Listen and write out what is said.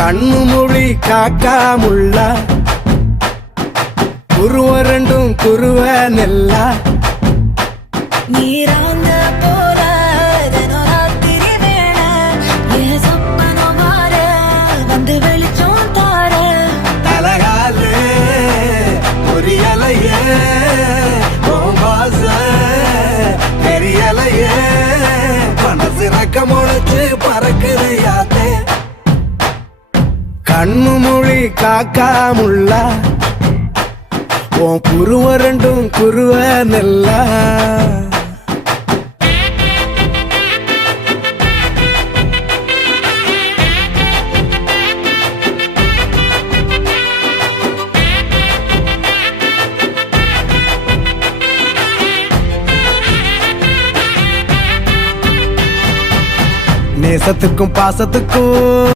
கண்ணு மொழி காக்காமுள்ள குருவ ரெண்டும் குருவ நெல்லா நீராங்க போல ராத்திரி வேண என் சொப்பனம் மாற வந்து வெளிச்சம் தார தலகாலே பொரியலையே வாச பெரியலையே மனசு ரக்க முளைச்சு பறக்குது யாத்தே கண்ணு மொழி காக்காமுள்ள உன் குருவ ரெண்டும் குருவ நெல்லா நேசத்துக்கும் பாசத்துக்கும்